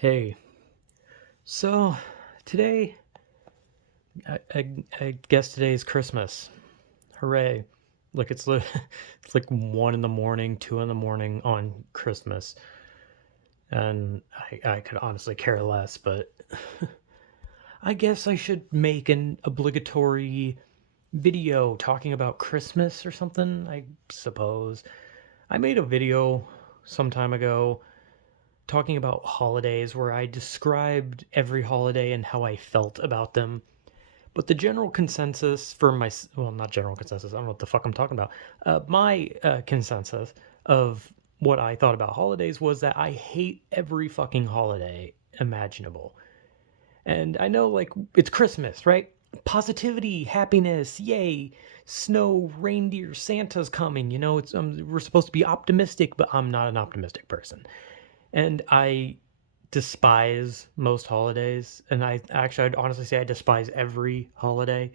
Hey, so today, I guess today is Christmas. Hooray! Like it's like 1 in the morning, 2 in the morning on Christmas, and I could honestly care less. But I guess I should make an obligatory video talking about Christmas or something. I suppose I made a video some time ago talking about holidays where I described every holiday and how I felt about them. But the general consensus for my, well, not general consensus, I don't know what the fuck I'm talking about. My consensus of what I thought about holidays was that I hate every fucking holiday imaginable. And I know, like, it's Christmas, right? Positivity, happiness, yay, snow, reindeer, Santa's coming. We're supposed to be optimistic, but I'm not an optimistic person. And I despise most holidays, and I'd honestly say I despise every holiday.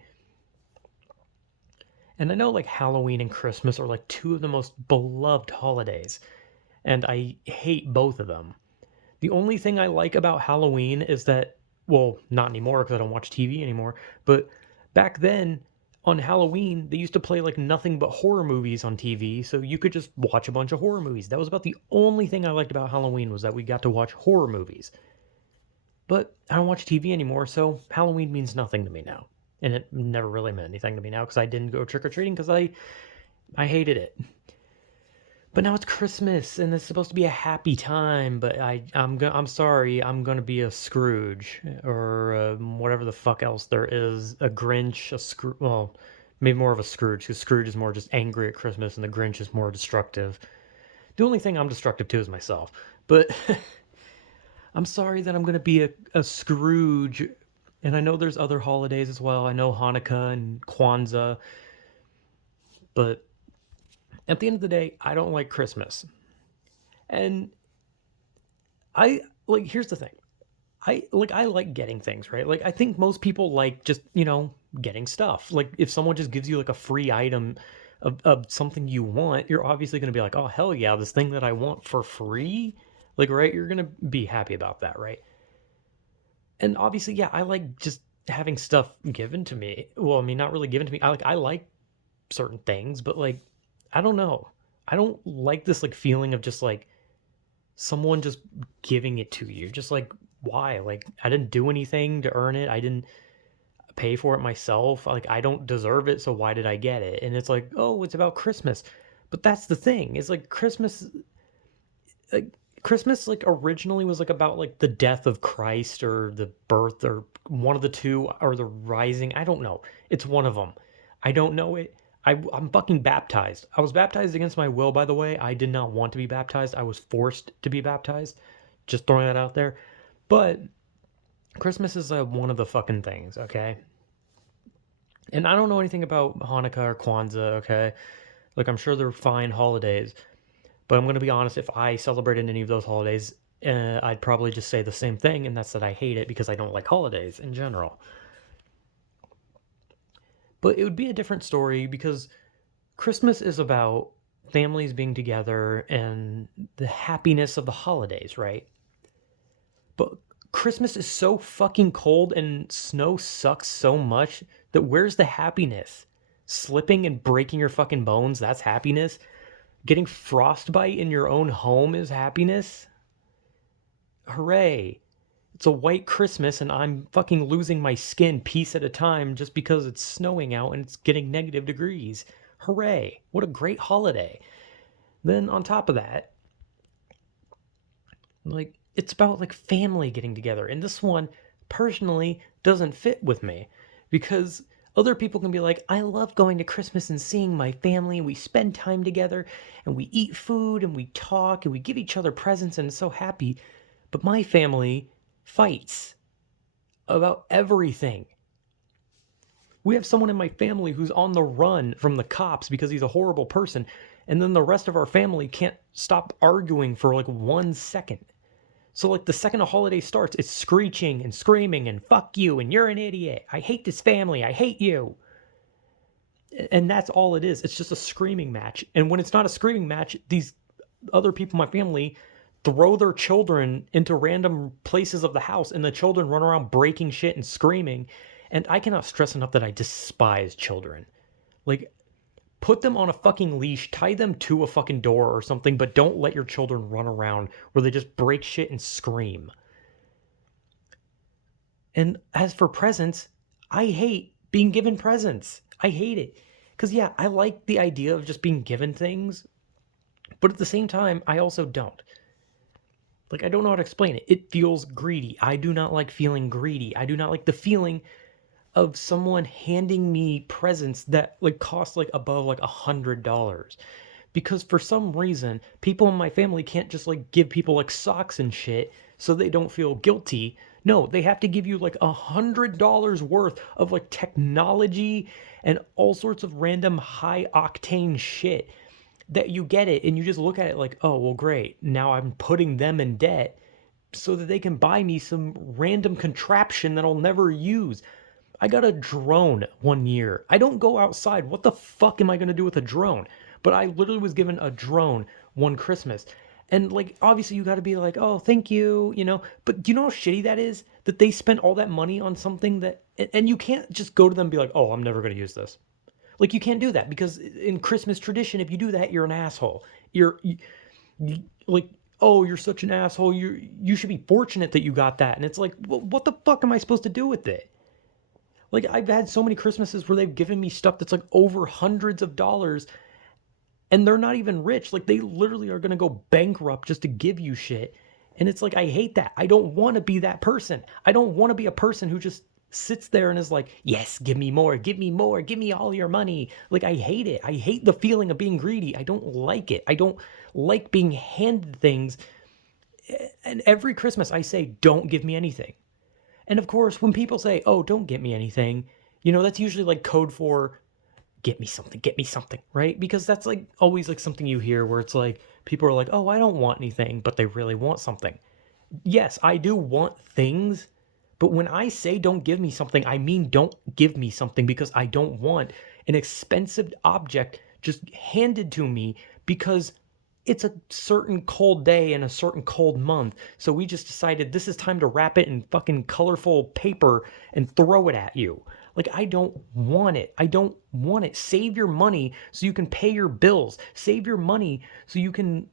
And I know like Halloween and Christmas are like two of the most beloved holidays, and I hate both of them. The only thing I like about Halloween is that, well, not anymore because I don't watch TV anymore, but back then on Halloween, they used to play like nothing but horror movies on TV, so you could just watch a bunch of horror movies. That was about the only thing I liked about Halloween was that we got to watch horror movies. But I don't watch TV anymore, so Halloween means nothing to me now. And it never really meant anything to me now because I didn't go trick or treating because I hated it. But now it's Christmas and it's supposed to be a happy time. But I'm sorry, I'm gonna be a Scrooge or whatever the fuck else there is. A Grinch, a Scrooge. Well, maybe more of a Scrooge because Scrooge is more just angry at Christmas and the Grinch is more destructive. The only thing I'm destructive to is myself. But I'm sorry that I'm gonna be a Scrooge. And I know there's other holidays as well. I know Hanukkah and Kwanzaa, but at the end of the day, I don't like Christmas. And I like here's the thing. I like getting things, right? Like I think most people like just, getting stuff. Like if someone just gives you like a free item of something you want, you're obviously going to be like, "Oh, hell yeah, this thing that I want for free?" Like, right? You're going to be happy about that, right? And obviously, yeah, I like just having stuff given to me. Well, I mean, not really given to me. I like certain things, but like I don't know. I don't like this like feeling of just like someone just giving it to you. Just like why? Like I didn't do anything to earn it. I didn't pay for it myself. Like I don't deserve it, so why did I get it? And it's like, "Oh, it's about Christmas." But that's the thing. It's like Christmas like originally was like about like the death of Christ or the birth or one of the two or the rising. I don't know. It's one of them. I don't know it. I'm fucking baptized. I was baptized against my will, by the way. I did not want to be baptized. I was forced to be baptized. Just throwing that out there. But Christmas is one of the fucking things, okay? And I don't know anything about Hanukkah or Kwanzaa, okay? Like I'm sure they're fine holidays, but I'm going to be honest, if I celebrated any of those holidays, I'd probably just say the same thing, and that's that I hate it because I don't like holidays in general. But it would be a different story because Christmas is about families being together and the happiness of the holidays, right? But Christmas is so fucking cold and snow sucks so much that where's the happiness? Slipping and breaking your fucking bones, that's happiness. Getting frostbite in your own home is happiness. Hooray. It's a white Christmas and I'm fucking losing my skin piece at a time just because it's snowing out and it's getting negative degrees. Hooray. What a great holiday. Then on top of that, like it's about like family getting together. And this one personally doesn't fit with me because other people can be like, I love going to Christmas and seeing my family. And we spend time together and we eat food and we talk and we give each other presents and it's so happy. But my family fights about everything. We have someone in my family who's on the run from the cops because he's a horrible person. And then the rest of our family can't stop arguing for like 1 second. So like the second a holiday starts, it's screeching and screaming and fuck you and you're an idiot. I hate this family. I hate you. And that's all it is. It's just a screaming match. And when it's not a screaming match, these other people in my family throw their children into random places of the house, and the children run around breaking shit and screaming. And I cannot stress enough that I despise children. Like, put them on a fucking leash, tie them to a fucking door or something, but don't let your children run around where they just break shit and scream. And as for presents, I hate being given presents. I hate it. Because, yeah, I like the idea of just being given things, but at the same time, I also don't. Like, I don't know how to explain it. It feels greedy. I do not like feeling greedy. I do not like the feeling of someone handing me presents that like cost like above like $100, because for some reason people in my family can't just like give people like socks and shit so they don't feel guilty. No, they have to give you like $100 worth of like technology and all sorts of random high octane shit that you get it and you just look at it like, oh well, great, now I'm putting them in debt so that they can buy me some random contraption that I'll never use. I got a drone one year. I don't go outside. What the fuck am I going to do with a drone? But I literally was given a drone one Christmas. And like, obviously, you got to be like, oh, thank you, you know. But do you know how shitty that is? That they spent all that money on something that, and you can't just go to them and be like, oh, I'm never going to use this. Like, you can't do that because in Christmas tradition, if you do that, you're an asshole. Like, oh, you're such an asshole. You should be fortunate that you got that. And it's like, well, what the fuck am I supposed to do with it? Like, I've had so many Christmases where they've given me stuff that's like over hundreds of dollars and they're not even rich. Like, they literally are going to go bankrupt just to give you shit. And it's like, I hate that. I don't want to be that person. I don't want to be a person who just sits there and is like, yes, give me more, give me more, give me all your money. Like, I hate it. I hate the feeling of being greedy. I don't like it. I don't like being handed things. And every Christmas I say, don't give me anything. And of course, when people say, oh, don't get me anything, you know, that's usually like code for get me something, right? Because that's like always like something you hear where it's like people are like, oh, I don't want anything, but they really want something. Yes, I do want things, but when I say don't give me something, I mean don't give me something because I don't want an expensive object just handed to me because it's a certain cold day in a certain cold month. So we just decided this is time to wrap it in fucking colorful paper and throw it at you. Like, I don't want it. I don't want it. Save your money so you can pay your bills. Save your money so you can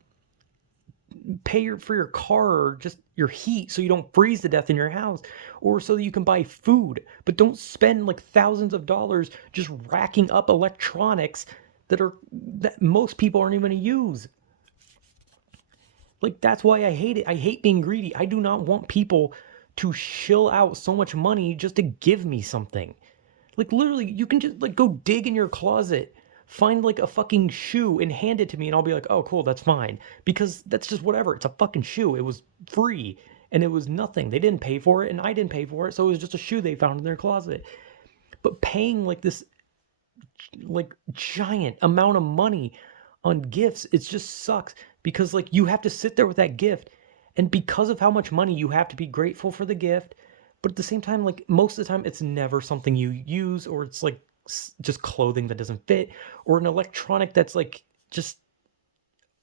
pay for your car or just your heat so you don't freeze to death in your house, or so that you can buy food. But don't spend like thousands of dollars just racking up electronics that most people aren't even going to use. Like, that's why I hate it. I hate being greedy. I do not want people to shill out so much money just to give me something. Like, literally, you can just like go dig in your closet, find like a fucking shoe and hand it to me and I'll be like, "Oh, cool, that's fine." Because that's just whatever. It's a fucking shoe. It was free and it was nothing. They didn't pay for it and I didn't pay for it, so it was just a shoe they found in their closet. But paying like this like giant amount of money on gifts, it just sucks because like you have to sit there with that gift, and because of how much money, you have to be grateful for the gift, but at the same time, like most of the time it's never something you use, or it's like just clothing that doesn't fit, or an electronic that's like just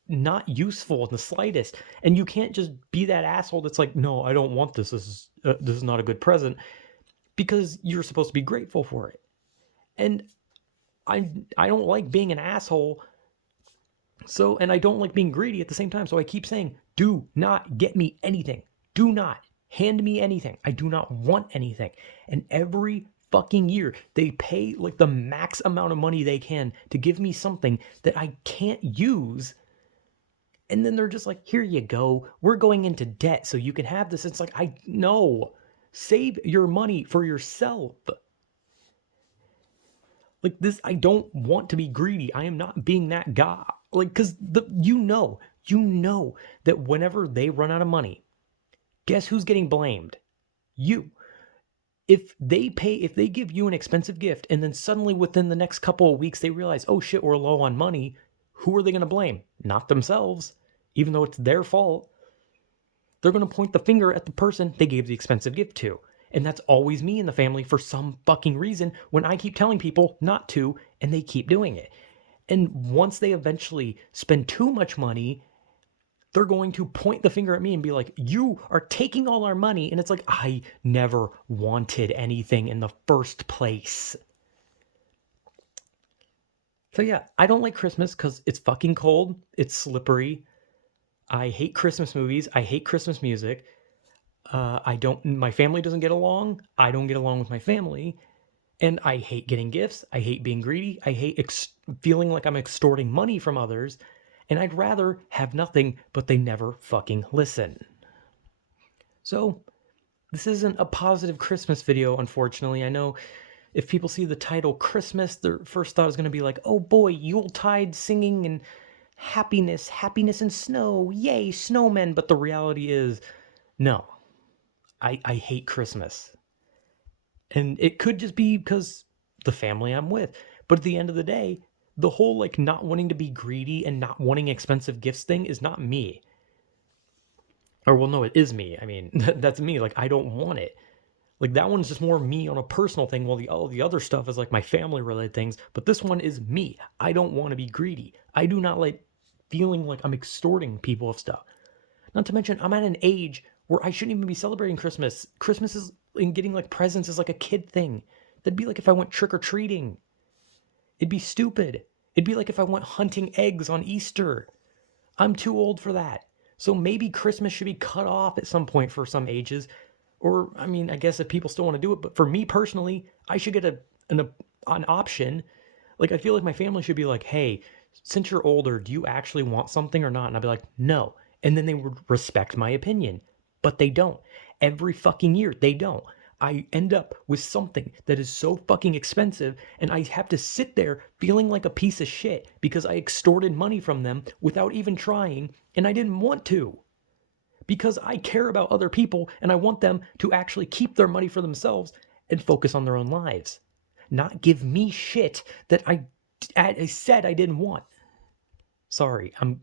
not useful in the slightest. And you can't just be that asshole that's like, no, I don't want this, this is not a good present, because you're supposed to be grateful for it. And I don't like being an asshole. So, and I don't like being greedy at the same time. So I keep saying, do not get me anything. Do not hand me anything. I do not want anything. And every fucking year, they pay like the max amount of money they can to give me something that I can't use. And then they're just like, here you go. We're going into debt so you can have this. It's like, I know. Save your money for yourself. Like this, I don't want to be greedy. I am not being that guy. Like, because you know that whenever they run out of money, guess who's getting blamed? You. If they give you an expensive gift and then suddenly within the next couple of weeks they realize, oh shit, we're low on money, who are they going to blame? Not themselves, even though it's their fault. They're going to point the finger at the person they gave the expensive gift to. And that's always me in the family for some fucking reason when I keep telling people not to and they keep doing it. And once they eventually spend too much money, they're going to point the finger at me and be like, you are taking all our money. And it's like, I never wanted anything in the first place. So yeah, I don't like Christmas because it's fucking cold. It's slippery. I hate Christmas movies. I hate Christmas music. My family doesn't get along. I don't get along with my family. And I hate getting gifts. I hate being greedy. I hate feeling like I'm extorting money from others. And I'd rather have nothing, but they never fucking listen. So, this isn't a positive Christmas video, unfortunately. I know if people see the title Christmas, their first thought is going to be like, oh boy, Yuletide singing and happiness, happiness and snow, yay, snowmen. But the reality is, no, I hate Christmas. And it could just be because the family I'm with. But at the end of the day, the whole like not wanting to be greedy and not wanting expensive gifts thing is not me. Or well, no, it is me. I mean, that's me. Like I don't want it. Like that one's just more me on a personal thing, while all the other stuff is like my family related things. But this one is me. I don't want to be greedy. I do not like feeling like I'm extorting people of stuff. Not to mention, I'm at an age where I shouldn't even be celebrating Christmas. Christmas is and getting like presents is like a kid thing. That'd be like if I went trick or treating. It'd be stupid. It'd be like if I went hunting eggs on Easter. I'm too old for that. So maybe Christmas should be cut off at some point for some ages. Or, I mean, I guess if people still want to do it, but for me personally, I should get an option. Like, I feel like my family should be like, hey, since you're older, do you actually want something or not? And I'd be like, no. And then they would respect my opinion. But they don't. Every fucking year, they don't. I end up with something that is so fucking expensive, and I have to sit there feeling like a piece of shit because I extorted money from them without even trying, and I didn't want to. Because I care about other people and I want them to actually keep their money for themselves and focus on their own lives. Not give me shit that I said I didn't want. Sorry, I'm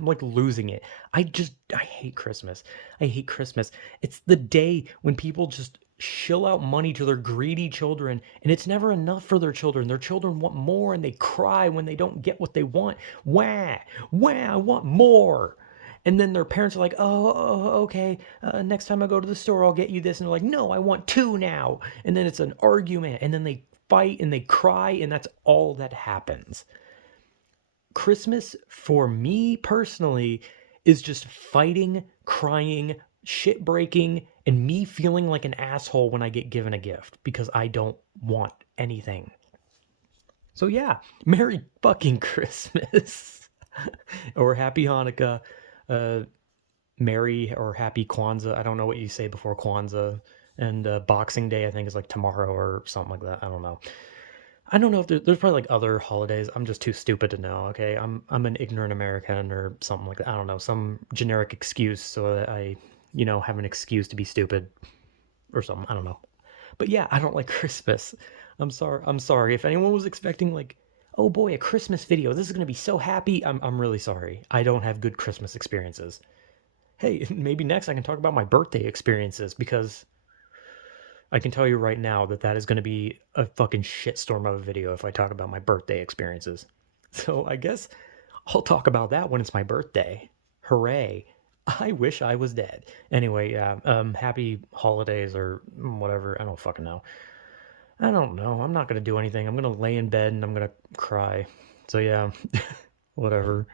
like losing it. I hate Christmas. I hate Christmas. It's the day when people just shill out money to their greedy children, and it's never enough for their children. Their children want more and they cry when they don't get what they want. Wah, wah, I want more. And then their parents are like, oh, okay, next time I go to the store, I'll get you this. And they're like, no, I want two now. And then it's an argument, and then they fight and they cry, and that's all that happens. Christmas for me personally is just fighting, crying, shit breaking, and me feeling like an asshole when I get given a gift because I don't want anything. So yeah, Merry fucking Christmas. Or Happy Hanukkah. Uh, Merry or Happy Kwanzaa. I don't know what you say before Kwanzaa. And Boxing Day, I think, is like tomorrow or something like that. I don't know. I don't know if there's probably like other holidays. I'm just too stupid to know. Okay, I'm an ignorant American or something like that. I don't know, some generic excuse so that I, have an excuse to be stupid or something. I don't know. But yeah, I don't like Christmas. I'm sorry. I'm sorry if anyone was expecting like, oh boy, a Christmas video. This is gonna be so happy. I'm really sorry. I don't have good Christmas experiences. Hey, maybe next I can talk about my birthday experiences because I can tell you right now that that is going to be a fucking shitstorm of a video if I talk about my birthday experiences. So I guess I'll talk about that when it's my birthday. Hooray. I wish I was dead. Anyway, yeah, happy holidays or whatever. I don't fucking know. I don't know. I'm not going to do anything. I'm going to lay in bed and I'm going to cry. So yeah, whatever.